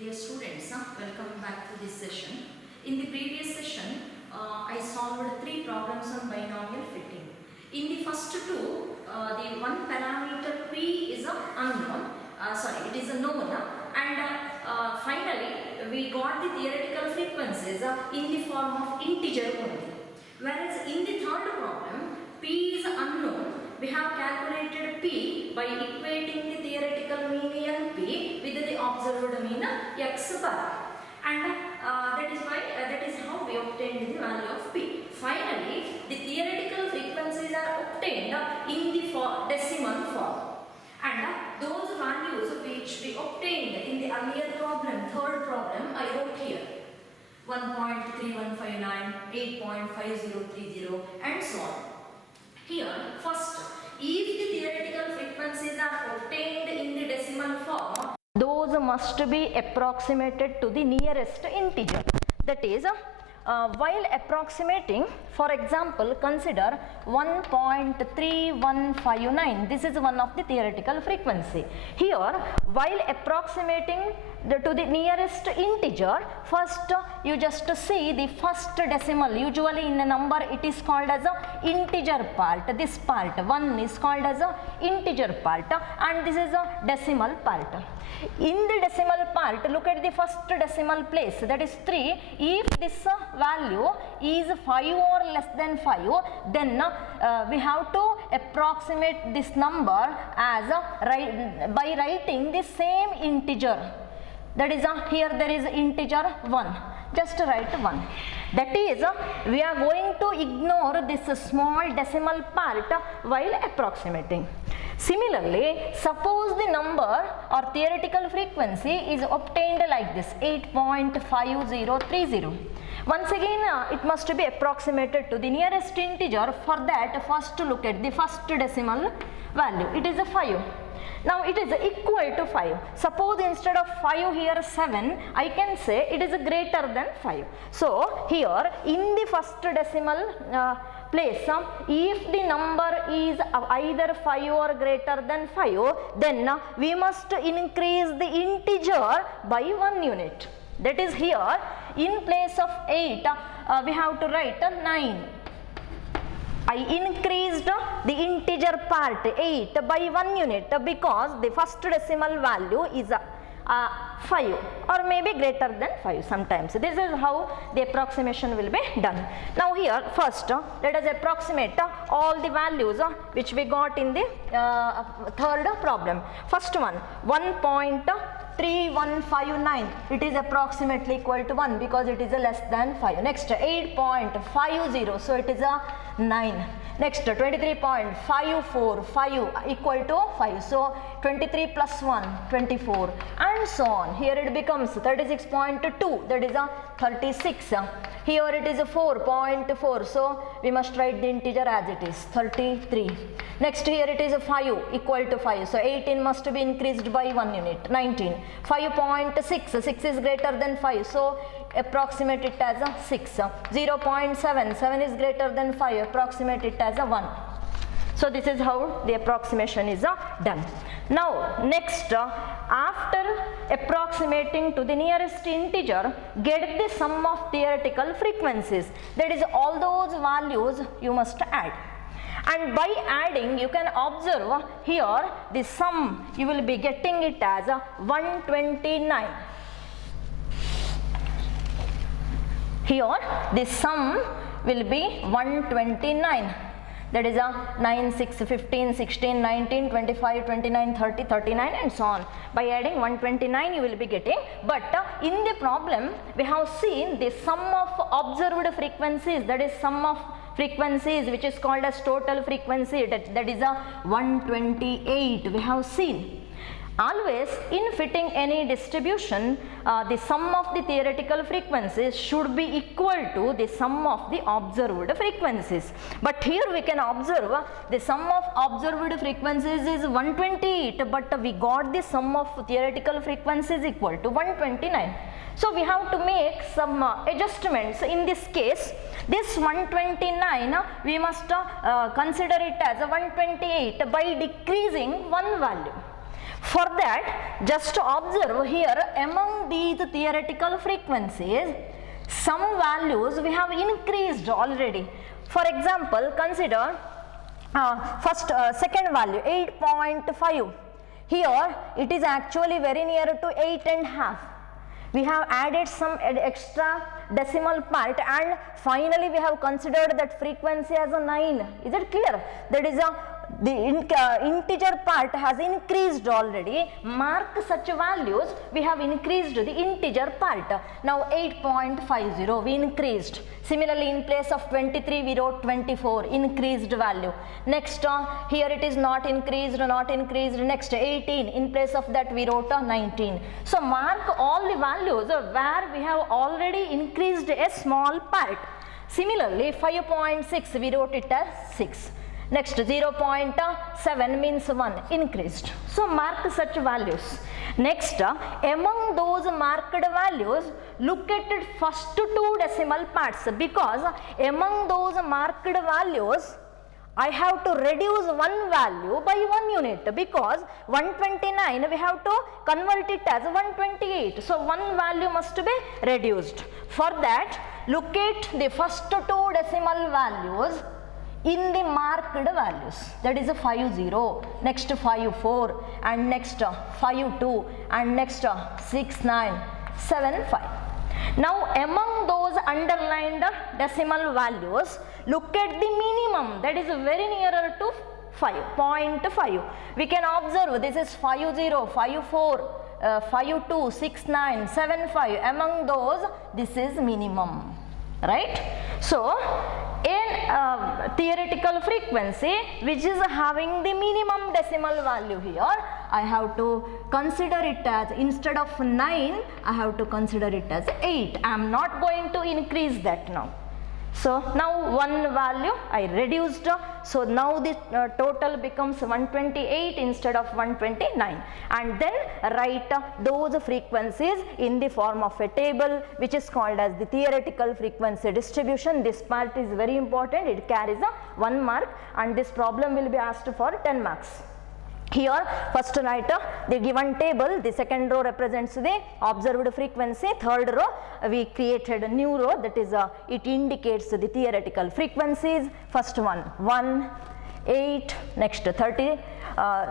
Dear students, welcome back to this session. In the previous session, I solved 3 problems on binomial fitting. In the first two, the one parameter p is unknown, it is a known, and finally we got the theoretical frequencies in the form of integer only. Whereas in the third problem, p is unknown, we have calculated p by equating the theoretical mean Np with the observed mean x bar, and that is how we obtained the value of p. Finally, the theoretical frequencies are obtained in the decimal form, and those values which we obtained in the earlier problem, third problem, I wrote here 1.3159, 8.5030 and so on. Here, first, if the theoretical frequencies are obtained in the decimal form, those must be approximated to the nearest integer. That is, while approximating, for example, consider 1.3159. This is one of the theoretical frequency. Here, while approximating to the nearest integer, first you just see the first decimal. Usually in a number it is called as a integer part. This part 1 is called as a integer part, and this is a decimal part. In the decimal part, look at the first decimal place, that is 3. If this value is 5 or less than 5, then we have to approximate this number as by writing the same integer. That is, here there is integer 1. Just write 1. That is, we are going to ignore this small decimal part while approximating. Similarly, suppose the number or theoretical frequency is obtained like this, 8.5030. Once again, it must be approximated to the nearest integer. For that, first look at the first decimal value. It is a 5. Now it is equal to 5. Suppose instead of 5 here 7, I can say it is greater than 5. So here in the first decimal place, if the number is either 5 or greater than 5, then we must increase the integer by 1 unit. That is, here in place of 8, we have to write 9. I increased the integer part 8 by 1 unit because the first decimal value is 5 or maybe greater than 5 sometimes. This is how the approximation will be done. Now here first let us approximate all the values which we got in the third problem. First one, 1.3159, it is approximately equal to 1 because it is less than 5. Next 8.50, so it is a 9. Next 23.545 equal to 5, so 23 plus 1, 24, and so on. Here it becomes 36.2, that is a 36. Here it is a 4.4, so we must write the integer as it is, 33. Next here it is a 5 equal to 5, so 18 must be increased by 1 unit, 19. 5.6, 6 is greater than 5, so approximate it as a 6. 0.7, 7 is greater than 5, approximate it as a 1. So this is how the approximation is done. Now next, after approximating to the nearest integer, get the sum of theoretical frequencies. That is, all those values you must add. And by adding, you can observe here the sum, you will be getting it as 129. Here the sum will be 129. That is 9, 6, 15, 16, 19, 25, 29, 30, 39 and so on. By adding 129 you will be getting, but in the problem we have seen the sum of observed frequencies, that is sum of frequencies which is called as total frequency, that is 128 we have seen. Always in fitting any distribution, the sum of the theoretical frequencies should be equal to the sum of the observed frequencies. But here we can observe the sum of observed frequencies is 128, but we got the sum of theoretical frequencies equal to 129. So we have to make some adjustments. In this case, this 129 we must consider it as a 128 by decreasing one value. For that, just observe here among these theoretical frequencies, some values we have increased already. For example, consider second value 8.5. Here it is actually very near to 8.5. We have added some extra decimal part and finally we have considered that frequency as a 9. Is it clear? That is the integer part has increased already. Mark such values, we have increased the integer part. Now 8.50 we increased. Similarly, in place of 23 we wrote 24, increased value. Next here it is not increased. Next 18, in place of that we wrote 19. So mark all the values where we have already increased a small part. Similarly, 5.6 we wrote it as 6. Next 0.7 means 1, increased. So mark such values. Next, among those marked values, look at it first two decimal parts, because among those marked values, I have to reduce one value by 1 unit, because 129 we have to convert it as 128. So one value must be reduced. For that, look at the first two decimal values in the marked values, that is a 50, next 54, and next 52, and next 6975. Now among those underlined decimal values, look at the minimum, that is very nearer to 5.5. We can observe this is 50, 54, 52, 69, 75. Among those, this is minimum, right? So in theoretical frequency which is having the minimum decimal value here, I have to consider it as, instead of 9, I have to consider it as 8. I am not going to increase that now. So now one value I reduced, so now the total becomes 128 instead of 129, and then write those frequencies in the form of a table which is called as the theoretical frequency distribution. This part is very important, it carries a 1 mark, and this problem will be asked for 10 marks. Here first write the given table, the second row represents the observed frequency, third row we created a new row, that is it indicates the theoretical frequencies. First one 1, 8, next 30,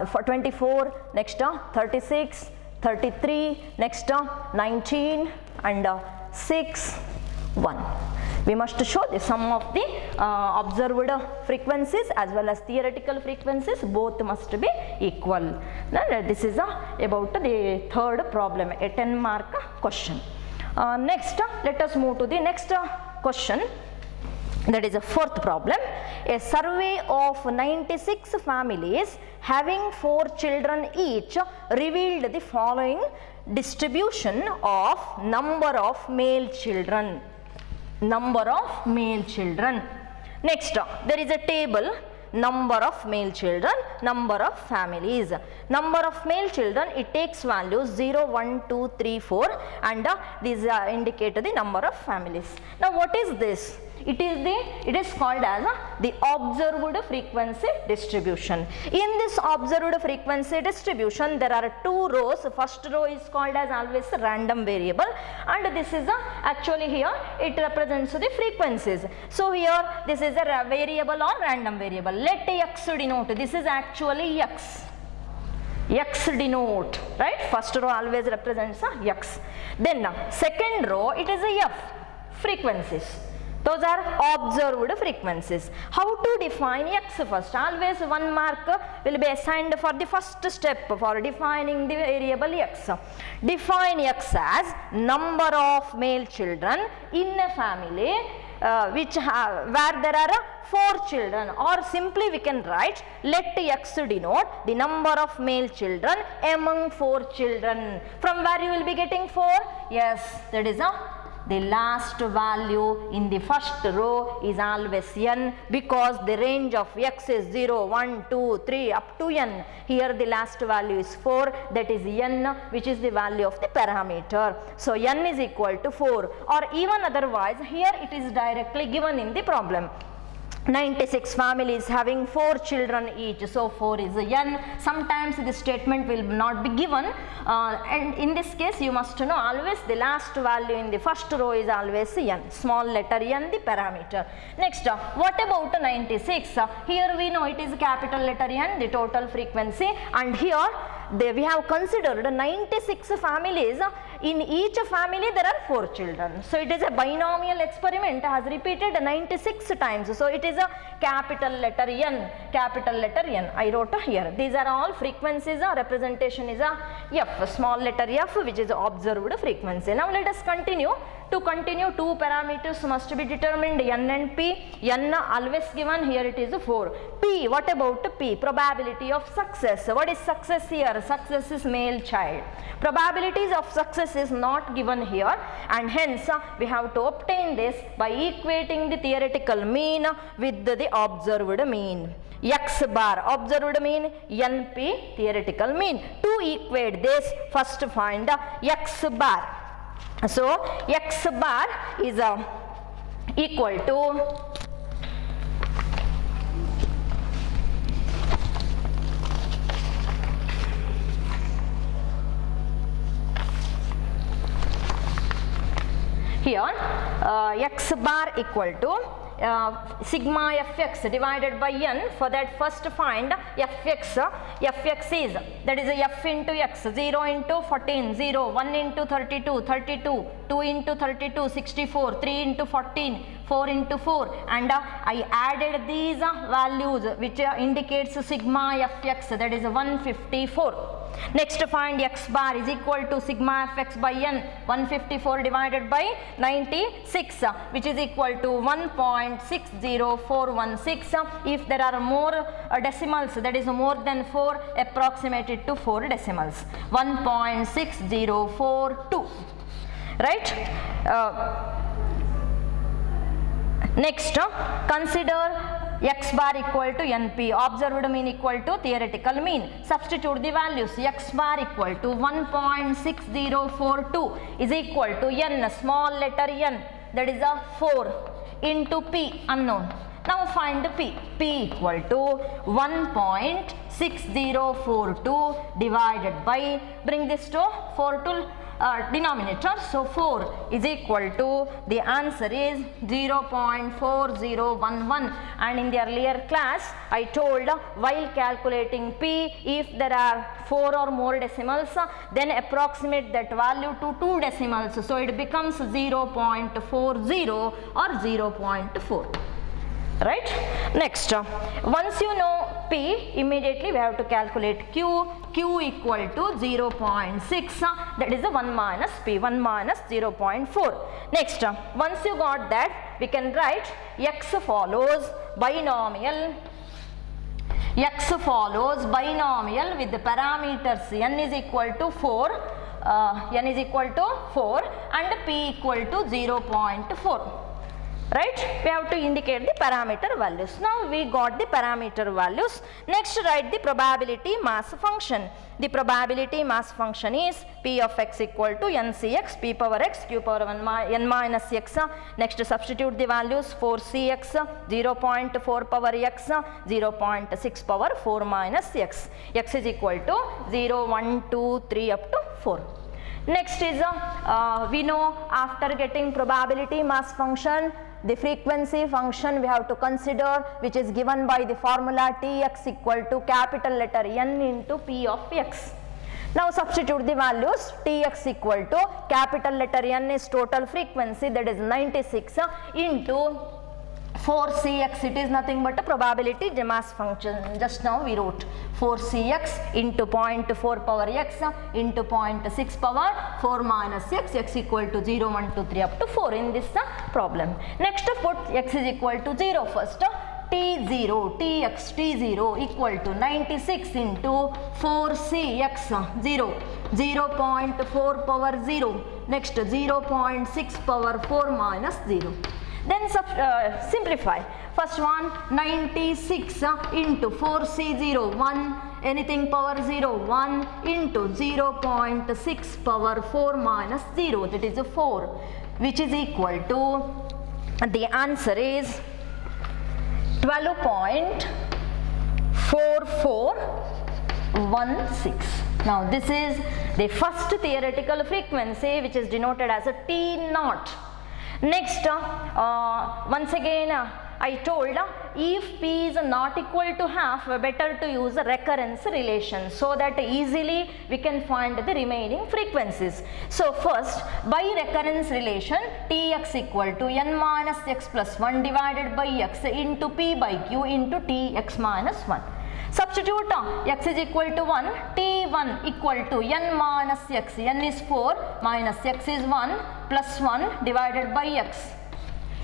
for 24, next 36, 33, next 19, and 6, 1. We must show the sum of the observed frequencies as well as theoretical frequencies, both must be equal. Now, this is about the third problem, a 10 mark question. Next, let us move to the next question. That is a fourth problem. A survey of 96 families having 4 children each revealed the following distribution of number of male children. Next, there is a table, number of male children, number of families. Number of male children, it takes values 0, 1, 2, 3, 4, and these indicate the number of families. Now what is this? It is called as the observed frequency distribution. In this observed frequency distribution, there are 2 rows. First row is called as always random variable, and this is actually here it represents the frequencies. So here this is a variable or random variable. Let x denote, this is actually x. X denote, right? First row always represents x. Then second row it is a f, frequencies. Those are observed frequencies. How to define x first? Always 1 mark will be assigned for the first step for defining the variable x. Define x as number of male children in a family where there are 4 children, or simply we can write let x denote the number of male children among 4 children. From where you will be getting 4? Yes, that is the last value in the first row is always n, because the range of x is 0, 1, 2, 3 up to n. Here the last value is 4, that is n, which is the value of the parameter. So n is equal to 4, or even otherwise here it is directly given in the problem. 96 families having 4 children each, so 4 is n. Sometimes this statement will not be given, and in this case you must know always the last value in the first row is always n, small letter n the parameter. Next, what about 96? Here we know it is capital letter n, the total frequency, and here we have considered 96 families. In each family there are 4 children, so it is a binomial experiment, has repeated 96 times, so it is a capital letter n, capital letter n. I wrote here, these are all frequencies, representation is a f, small letter f, which is observed frequency. Now let us continue. To continue, 2 parameters must be determined, n and p. N always given, here it is 4. P, what about p? Probability of success. What is success here? Success is male child. Probabilities of success is not given here, and hence we have to obtain this by equating the theoretical mean with the observed mean. X bar observed mean, NP theoretical mean. To equate this, first find X bar. So X bar is equal to here X bar equal to sigma fx divided by n. For that first find fx. Fx is, that is f into x, 0 into 14, 0, 1 into 32, 32, 2 into 32, 64, 3 into 14, 4 into 4, and I added these values which indicates sigma fx, that is 154. Next find x bar is equal to sigma fx by n, 154 divided by 96, which is equal to 1.60416. If there are more decimals, that is more than 4, approximate it to 4 decimals, 1.6042, right? Next, consider x bar equal to np, observed mean equal to theoretical mean. Substitute the values. X bar equal to 1.6042 is equal to n, small letter n, that is a 4, into p, unknown. Now find p. P equal to 1.6042 divided by, bring this to 4 to denominator, so 4 is equal to, the answer is 0.4011. And in the earlier class I told, while calculating p, if there are 4 or more decimals, then approximate that value to 2 decimals, so it becomes 0.40 or 0.4. Right? Next, once you know p, immediately we have to calculate q. Q equal to 0.6, that is the 1 minus p, 1 minus 0.4. Next, once you got that, we can write x follows binomial. X follows binomial with the parameters n is equal to 4, n is equal to 4 and p equal to 0.4. Right? We have to indicate the parameter values. Now we got the parameter values. Next, write the probability mass function. The probability mass function is p of x equal to ncx, p power x, q power n minus x. Next, substitute the values 4cx, 0.4 power x, 0.6 power 4 minus x. X is equal to 0, 1, 2, 3 up to 4. Next is, we know after getting probability mass function, the frequency function we have to consider, which is given by the formula Tx equal to capital letter N into P of x. Now substitute the values. Tx equal to capital letter N is total frequency, that is 96, into 4cx, it is nothing but a probability mass function. Just now we wrote 4cx into 0.4 power x into 0.6 power 4 minus x, x equal to 0, 1, 2, 3 up to 4 in this problem. Next, put x is equal to 0 first. T0, Tx, T0 equal to 96 into 4cx, 0, 0.4 power 0, next 0.6 power 4 minus 0. Then simplify. First one, 96 into 4c0, 1, anything power 0, 1 into 0.6 power 4 minus 0, that is a 4, which is equal to, the answer is 12.4416. Now this is the first theoretical frequency, which is denoted as a T naught. Next, once again I told if P is not equal to half, better to use a recurrence relation so that easily we can find the remaining frequencies. So first, by recurrence relation, Tx equal to n minus x plus 1 divided by x into P by Q into Tx minus 1. Substitute x is equal to 1, T1 equal to n minus x, n is 4 minus x is 1 plus 1 divided by x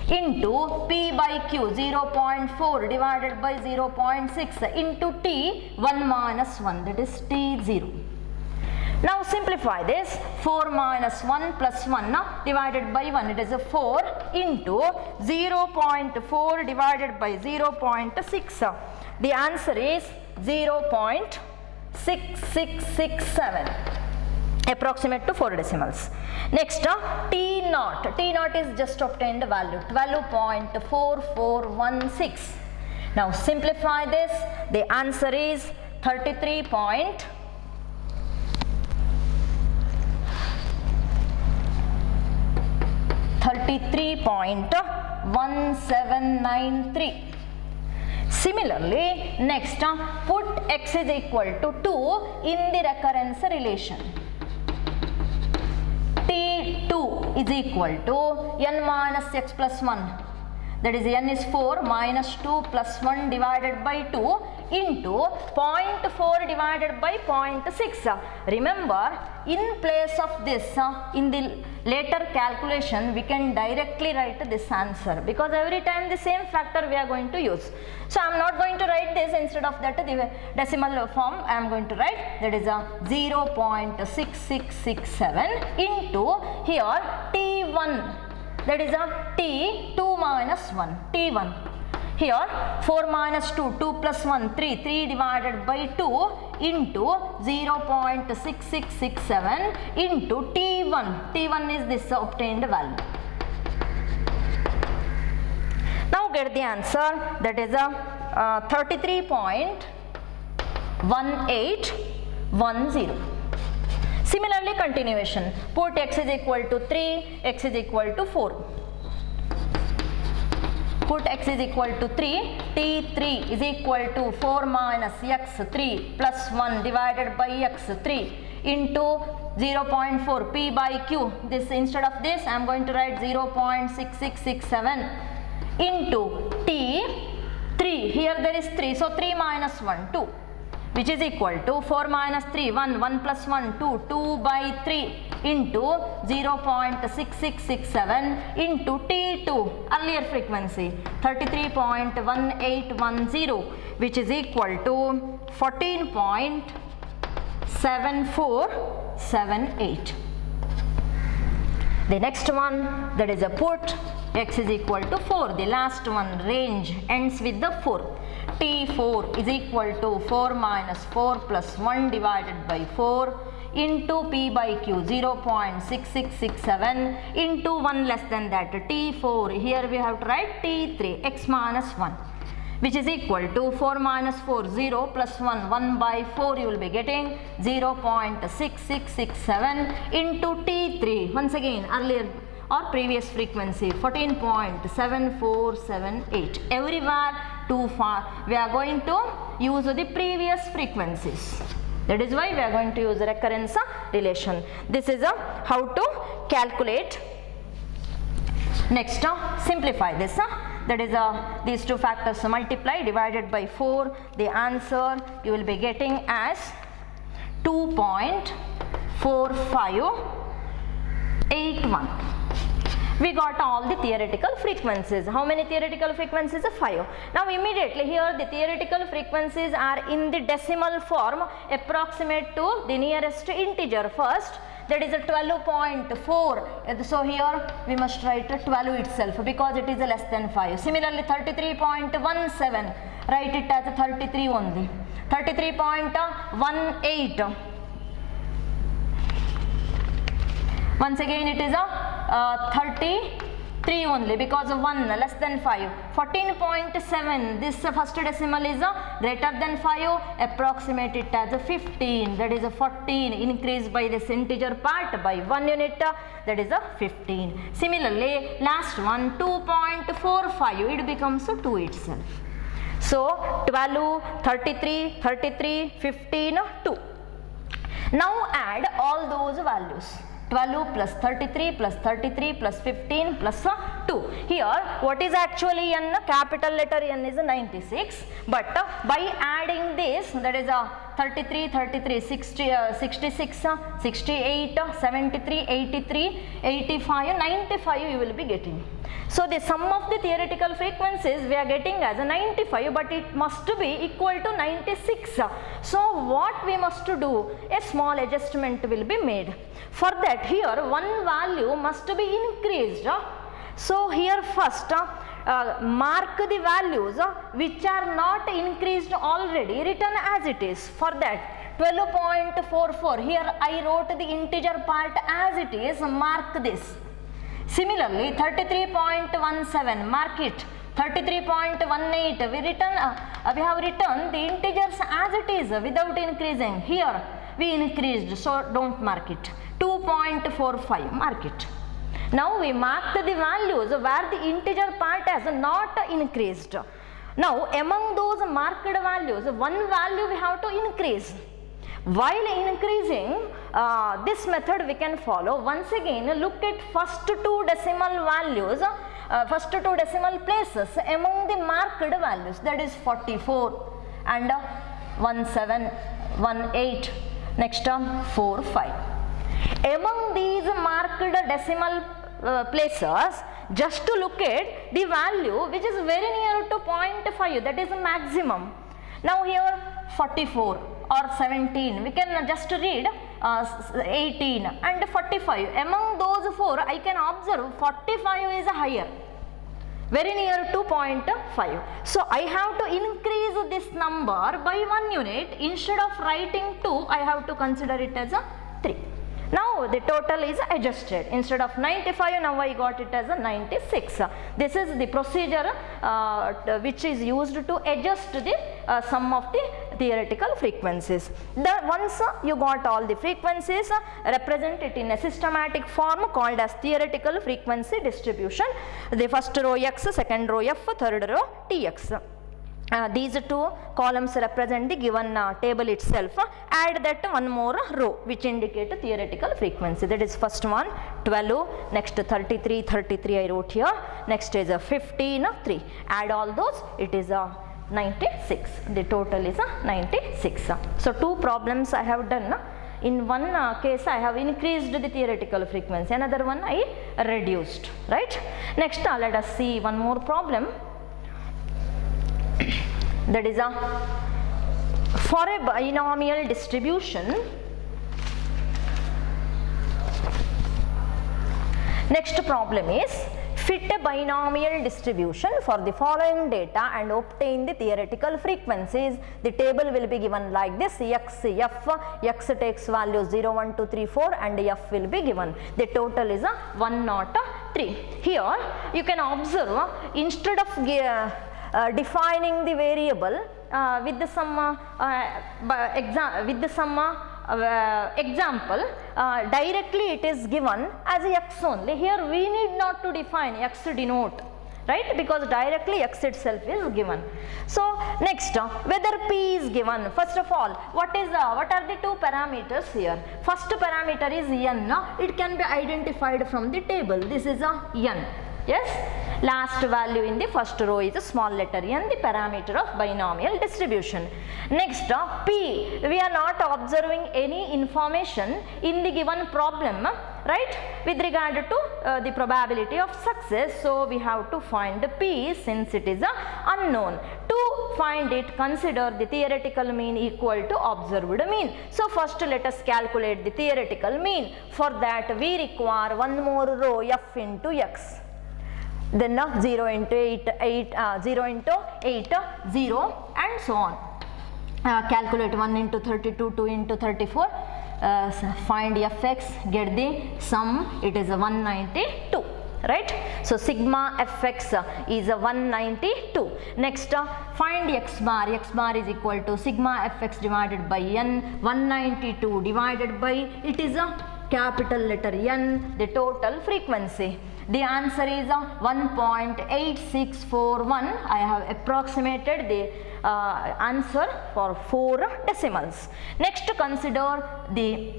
into P by Q 0.4 divided by 0.6 into T 1 minus 1, that is T0. Now simplify this. 4 minus 1 plus 1 divided by 1, it is a 4 into 0.4 divided by 0.6. The answer is 0.6667, approximate to 4 decimals. Next, T naught. T naught is just obtained value 12.4416. Now simplify this. The answer is 33.1793. Similarly, next put x is equal to 2 in the recurrence relation. T2 is equal to n minus x plus 1, that is n is 4 minus 2 plus 1 divided by 2 into 0.4 divided by 0.6. Remember, in place of this, in the later calculation, we can directly write this answer because every time the same factor we are going to use. So I am not going to write this. Instead of that, the decimal form I am going to write, that is a 0.6667 into here T1, that is a T2 minus 1, T1. Here 4 minus 2, 2 plus 1, 3, 3 divided by 2 into 0.6667 into T1. T1 is this obtained value. Now get the answer, that is a 33.1810. Similarly, continuation. Put x is equal to 3, x is equal to 4. Put x is equal to 3, T3 is equal to 4 minus x 3 plus 1 divided by x 3 into 0.4 P by Q. This, instead of this, I am going to write 0.6667 into T3. Here there is 3, so 3 minus 1, 2, which is equal to 4 minus 3, 1, 1 plus 1, 2, 2 by 3 into 0.6667 into T2, earlier frequency 33.1810, which is equal to 14.7478. The next one, that is a put x is equal to 4. The last one, range, ends with the 4. T4 is equal to 4 minus 4 plus 1 divided by 4 into P by Q 0.6667 into 1 less than that T4. Here we have to write T3 x minus 1, which is equal to 4 minus 4 0 plus 1 1 by 4. You will be getting 0.6667 into T3. Once again, earlier or previous frequency 14.7478. Everywhere too far we are going to use the previous frequencies. That is why we are going to use recurrence relation. This is how to calculate. Next, simplify this. That is these two factors multiply divided by 4. The answer you will be getting as 2.4581. We got all the theoretical frequencies. How many theoretical frequencies? 5. Now immediately here the theoretical frequencies are in the decimal form, approximate to the nearest integer first, that is a 12.4. So here we must write 12 itself because it is less than 5. Similarly 33.17, write it as 33 only. 33.18. Once again it is a 3 only, because 1 less than 5. 14.7, this first decimal is greater than 5, approximate it as 15, that is 14, increase by this integer part by 1 unit, that is 15. Similarly, last one 2.45, it becomes 2 itself. So 12, 33, 33, 15, 2. Now add all those values. 12 plus 33 plus 33 plus 15 plus 2. Here what is actually n? Capital letter N is 96, but by adding this, that is 33, 33, 60, 66, 68, 73, 83, 85, 95 you will be getting. So the sum of the theoretical frequencies we are getting as a 95, but it must be equal to 96. So what we must do? A small adjustment will be made. For that, here one value must be increased. So here first mark the values which are not increased already, written as it is. For that, 12.44, here I wrote the integer part as it is, mark this. Similarly, 33.17, mark it. 33.18, we have written the integers as it is without increasing. Here we increased, so don't mark it. 2.45, mark it. Now we marked the values where the integer part has not increased. Now among those marked values, one value we have to increase. While increasing, this method we can follow. Once again, look at first two decimal values, first two decimal places among the marked values, that is 44 and 1718, next 45. Among these marked decimal places, just to look at the value which is very near to 0.5, that is maximum. Now here 44 or 17, we can just read 18 and 45. Among those four, I can observe 45 is higher, very near to 0.5. So I have to increase this number by 1 unit. Instead of writing 2, I have to consider it as a 3. Now the total is adjusted. Instead of 95, now I got it as a 96. This is the procedure which is used to adjust the sum of the theoretical frequencies. Once you got all the frequencies, represent it in a systematic form called as theoretical frequency distribution. The first row x, second row f, third row tx. These two columns represent the given table itself. Add that one more row which indicate a theoretical frequency. That is first one 12, next 33, 33 I wrote here, next is 15, 3. Add all those, it is 96. The total is 96. So two problems I have done. In one case I have increased the theoretical frequency, another one I reduced, right? Next let us see one more problem. That is for a binomial distribution. Next problem is fit a binomial distribution for the following data and obtain the theoretical frequencies. The table will be given like this: x, f, x takes values 0, 1, 2, 3, 4 and f will be given. The total is 103. Here you can observe, instead of defining the variable with some example, directly it is given as x only. Here we need not to define x denote, right, because directly x itself is given. So next, whether p is given. First of all, what are the two parameters here? First parameter is n. It can be identified from the table. This is n. Yes, last value in the first row is a small letter n, the parameter of binomial distribution. Next, p, we are not observing any information in the given problem, right, with regard to the probability of success. So we have to find p since it is unknown. To find it, consider the theoretical mean equal to observed mean. So first let us calculate the theoretical mean. For that we require one more row f into x. Then 0 into 8, 0 into 8, 0 and so on. Calculate 1 into 32, 2 into 34, find fx, get the sum, it is 192. right? So sigma fx is 192. Next, find x bar. X bar is equal to sigma fx divided by n. 192 divided by, it is a capital letter N, the total frequency. The answer is 1.8641. I have approximated the answer for 4 decimals. Next, consider the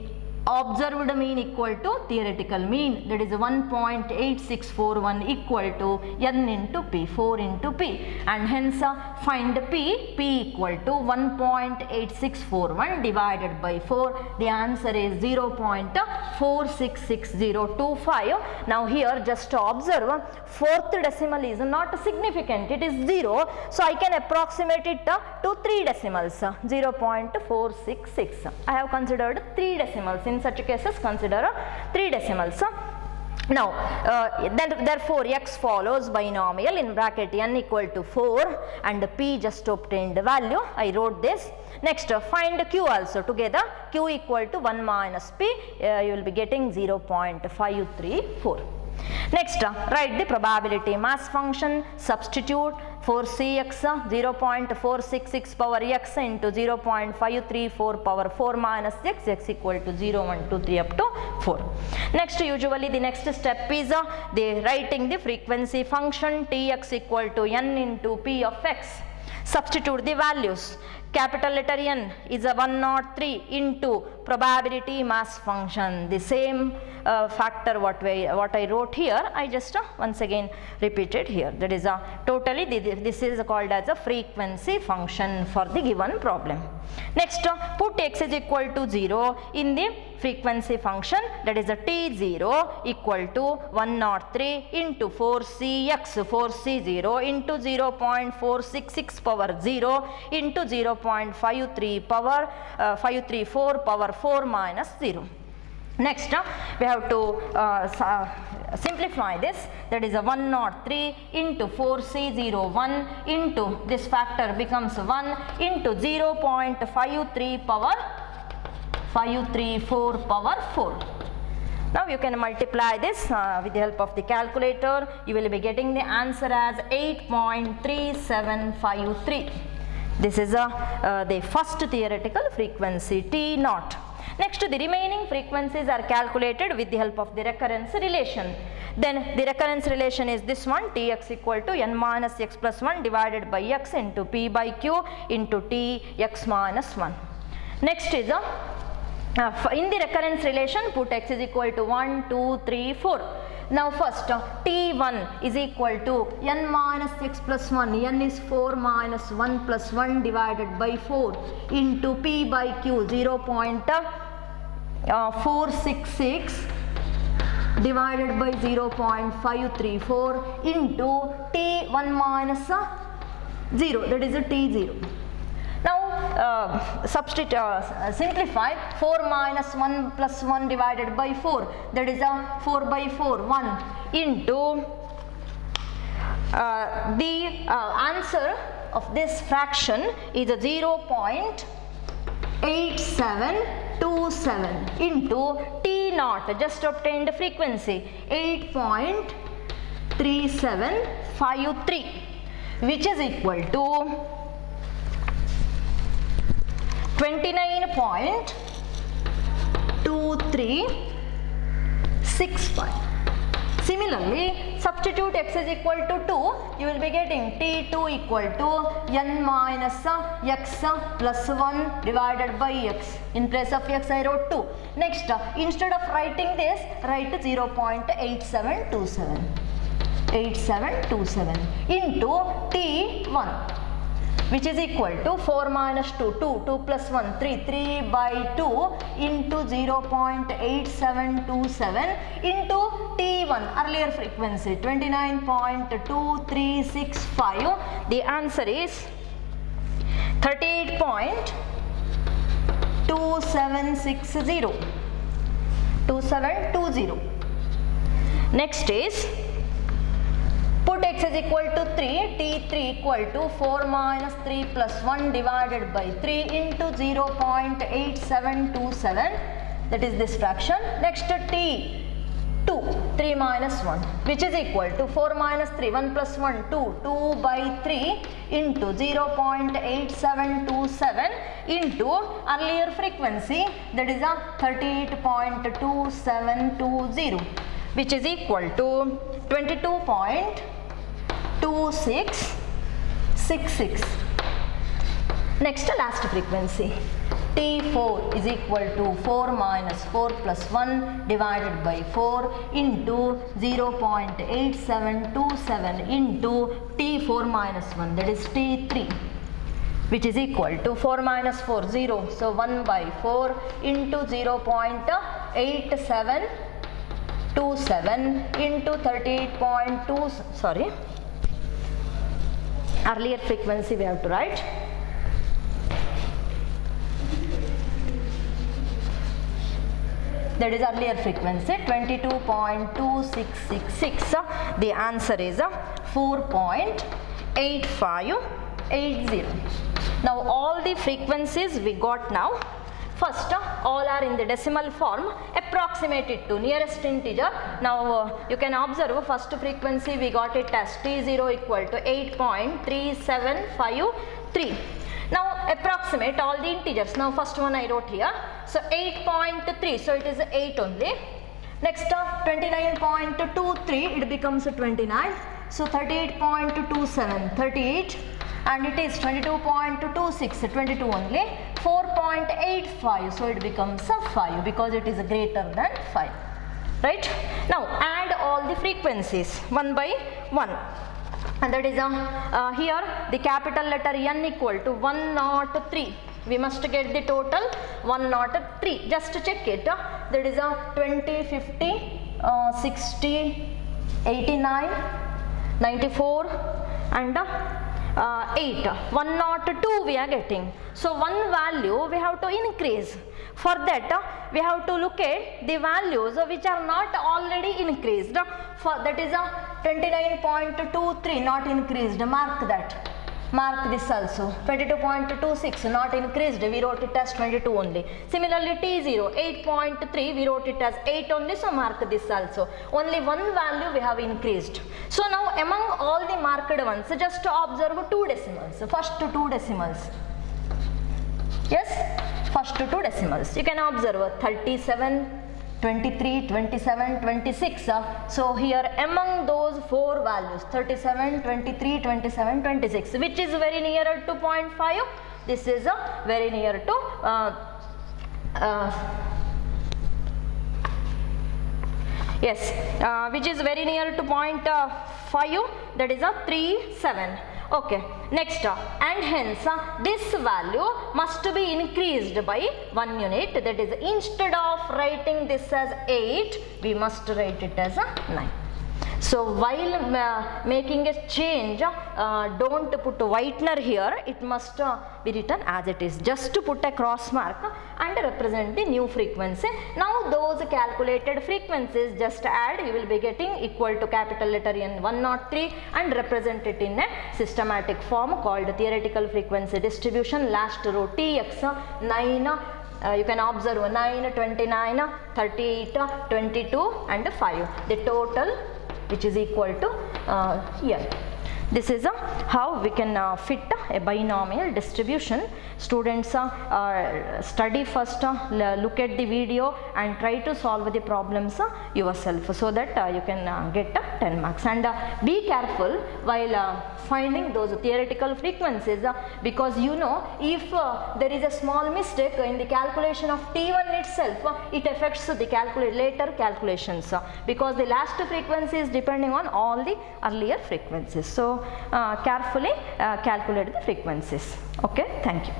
observed mean equal to theoretical mean, that is 1.8641 equal to n into p, 4 into p, and hence find p equal to 1.8641 divided by 4. The answer is 0.466025. Now here just observe, fourth decimal is not significant, it is 0, so I can approximate it to 3 decimals, 0.466. I have considered 3 decimals. In such cases, consider 3 decimals. Now, therefore, x follows binomial in bracket n equal to 4 and p just obtained the value. I wrote this. Next, find q also together. Q equal to 1 minus p, you will be getting 0.534. Next, write the probability mass function, substitute for Cx 0.466 power x into 0.534 power 4 minus x, x equal to 0, 1, 2, 3 up to 4. Next, usually the next step is the writing the frequency function Tx equal to n into p of x. Substitute the values. Capital letter N is a 103 into probability mass function. The same factor what I wrote here, I just once again repeated here. That is totally this is called as a frequency function for the given problem. Next, put x is equal to 0 in the frequency function, that is a t0 equal to 103 into 4cx, 4c0 into 0.466 power 0 into 0.53 power 534 power 4 minus 0. Next, we have to simplify this, that is a 103 into 4c01 into this factor becomes 1 into 0.53 power 534 power 4. Now you can multiply this with the help of the calculator. You will be getting the answer as 8.3753. This is the first theoretical frequency T naught. Next, the remaining frequencies are calculated with the help of the recurrence relation. Then the recurrence relation is this one, Tx equal to n minus x plus 1 divided by x into p by q into t x minus 1. Next is in the recurrence relation, put x is equal to 1, 2, 3, 4. Now first, T1 is equal to n minus x plus 1, n is 4 minus 1 plus 1 divided by 4 into p by q 0.466 divided by 0.534 into T1 minus 0, that is a T0. Now simplify 4 minus 1 plus 1 divided by 4, that is a 4 by 4, 1 into the answer of this fraction is a 0.8727 into T naught, just obtained frequency 8.3753, which is equal to 29.2365. Similarly, substitute x is equal to 2, you will be getting T2 equal to n minus x plus 1 divided by x. In place of x I wrote 2. Next, instead of writing this, write 0.8727 into T1, which is equal to 4 minus 2, 2, 2 plus 1, 3, 3 by 2 into 0.8727 into T1, earlier frequency 29.2365. The answer is 38.2720. Next is, put x is equal to 3, T3 equal to 4 minus 3 plus 1 divided by 3 into 0.8727, that is this fraction. Next, T2, 3 minus 1, which is equal to 4 minus 3, 1 plus 1, 2, 2 by 3 into 0.8727 into earlier frequency, that is a 38.2720, which is equal to 22.2666. Next, last frequency. T4 is equal to 4 minus 4 plus 1 divided by 4 into 0.8727 into T4 minus 1, that is T3, which is equal to 4 minus 4, 0, so 1 by 4 into 0.8727 into 38.2, sorry, earlier frequency we have to write. That is earlier frequency 22.2666. The answer is 4.8580. Now all the frequencies we got now. First, all are in the decimal form, approximate it to nearest integer. Now you can observe first frequency we got it as T0 equal to 8.3753. Now approximate all the integers. Now first one I wrote here. So 8.3, so it is 8 only. Next 29.23, it becomes 29. So 38.27, 38. And it is 22.26, 22 only. 4.85, so it becomes 5 because it is greater than 5. Right? Now add all the frequencies one by one. And that is here the capital letter N equal to 103. We must get the total 103. Just check it. That is 20, 50, 60, 89, 94 and 8. 102 we are getting. So one value we have to increase. For that we have to look at the values which are not already increased. For that is 29.23 not increased. Mark that. Mark this also. 22.26 not increased. We wrote it as 22 only. Similarly T0 8.3 we wrote it as 8 only. So mark this also. Only one value we have increased. So now among all the marked ones, just to observe two decimals. First two decimals. Yes, first two decimals. You can observe 37, 23, 27, 26. So here among those four values 37, 23, 27, 26, which is very nearer to 0.5. This is very near to yes, which is very near to 0.5. That is 37. Okay, next and hence this value must be increased by 1 unit. That is, instead of writing this as 8, we must write it as 9. So while making a change, don't put whitener here. It must be written as it is. Just to put a cross mark and represent the new frequency. Now those calculated frequencies just add. You will be getting equal to capital letter N 103 and represent it in a systematic form called theoretical frequency distribution. Last row Tx 9. You can observe 9, 29, 38, 22 and 5. The total which is equal to here. This is how we can fit a binomial distribution. Students study first, look at the video and try to solve the problems yourself, so that you can get 10 marks. And be careful while finding those theoretical frequencies, because you know, if there is a small mistake in the calculation of T1 itself, it affects the later calculations, because the last frequency is depending on all the earlier frequencies. So carefully calculate the frequencies. Okay, thank you.